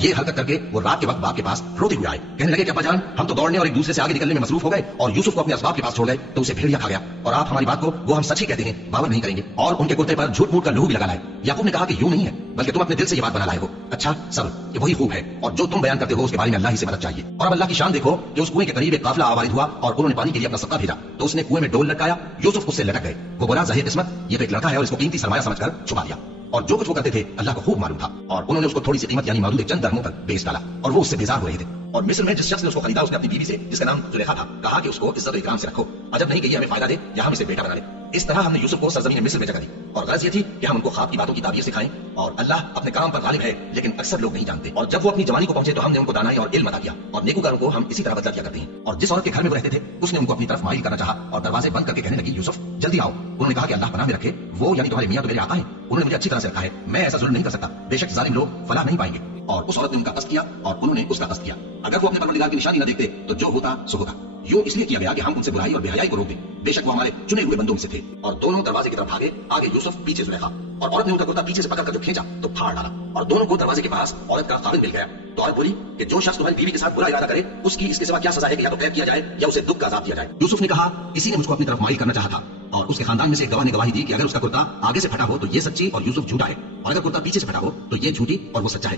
یہ حرکت کر کے وہ رات کے وقت باپ کے پاس روتے ہوئے آئے، کہنے لگے کہ ابا جان ہم تو دوڑنے اور ایک دوسرے سے آگے نکلنے میں مصروف ہو گئے اور یوسف کو اپنے اسباب کے پاس چھوڑ گئے تو اسے بھیڑیا کھا گیا، اور آپ ہماری بات کو وہ ہم سچ ہی کہتے ہیں باور نہیں کریں گے، اور ان کے کرتے پر جھوٹ موٹ کا لہو بھی لگا لائے۔ یعقوب نے کہا کہ یوں نہیں ہے بلکہ تم اپنے دل سے یہ بات بنا لائے ہو۔ اچھا صبر، یہ وہی خوب ہے، اور جو تم بیان کرتے ہو اس کے بارے میں اللہ ہی سے مدد چاہیے۔ اور اب اللہ کی شان دیکھو کہ اس کنویں کے قریب ایک قافلہ آوارد ہوا اور انہوں نے پانی کے لیے اپنا صدقہ بھیجا تو اس نے کنویں میں ڈول لٹکایا، یوسف اس سے لٹک گئے۔ وہ بولا ظاہر قسمت، یہ تو ایک لڑکا ہے اور اس کو قیمتی سرمایہ سمجھ کر چھپا دیا، اور جو کچھ وہ کرتے تھے اللہ کو خوب معلوم تھا، اور انہوں نے اس کو تھوڑی سی قیمت یعنی محدود چند درہموں پر بیچ ڈالا، اور وہ اس سے بیزار ہو رہے تھے۔ اور مصر میں جس شخص نے اس کو خریدا اس نے اپنی بیوی سے جس کا نام زلیخا تھا کہا کہ اس کو عزت و اکرام سے رکھو، عجب نہیں کہ یہ ہمیں فائدہ دے یا ہم اسے بیٹا بنا لے۔ اس طرح ہم نے یوسف کو سرزمین مصر میں جگہ دی، اور غرض یہ تھی کہ ہم ان کو خواب کی باتوں کی تعبیر سکھائیں، اور اللہ اپنے کام پر غالب ہے لیکن اکثر لوگ نہیں جانتے۔ اور جب وہ اپنی جوانی کو پہنچے تو ہم نے ان کو دانائی اور علم عطا کیا، اور نیکوکاروں کو ہم اسی طرح بدلا کیا کرتے ہیں۔ اور جس عورت کے گھر میں وہ رہتے تھے اس نے ان کو اپنی طرف مائل کرنا چاہا اور دروازے بند کر کے کہنے لگی یوسف جلدی آؤ۔ انہوں نے کہا کہ اللہ پناہ میں رکھے، وہ یعنی تمہارے میاں تو میرے آقا ہیں، انہوں نے مجھے اچھی طرح سے رکھا ہے، میں ایسا ظلم نہیں کر سکتا، بے شک ظالم لوگ فلاح نہیں پائیں گے۔ اور اس عورت نے ان کا قصد کیا اور انہوں نے اس کا قصد کیا، اگر وہ اپنے پروردگار کی نشانی نہ دیکھتے تو جو ہوتا سو ہوتا۔ یوں اس لیے کیا گیا کہ ہم ان سے برائی اور بے حیائی کو روک دیں، بے شک وہ ہمارے چنے ہوئے بندوں میں سے تھے۔ اور دونوں دروازے کی طرف بھاگے، آگے یوسف پیچھے زلیخا، اور عورت نے ان کا کرتا پیچھے سے پکڑ کر جو کھینچا تو پھاڑ ڈالا، اور دونوں کو دروازے کے پاس عورت کا خاوند مل گیا۔ تو عورت بولی کہ جو شخص تمہاری بیوی کے ساتھ برا ارادہ کرے اس کی اس کے سوا کیا سزا ہے کہ یا تو قید کیا جائے یا اسے دکھ کا عذاب دیا جائے۔ یوسف نے کہا کسی نے مجھ کو اپنی طرف مائل کرنا چاہا تھا، اور اس کے خاندان میں سے ایک گواہ نے گواہی دی کہ اگر اس کا کرتا آگے سے پھٹا ہو تو یہ سچی اور یوسف جھوٹا ہے، اور اگر کرتا پیچھے سے پھٹا ہو تو یہ جھوٹی اور وہ سچا ہے۔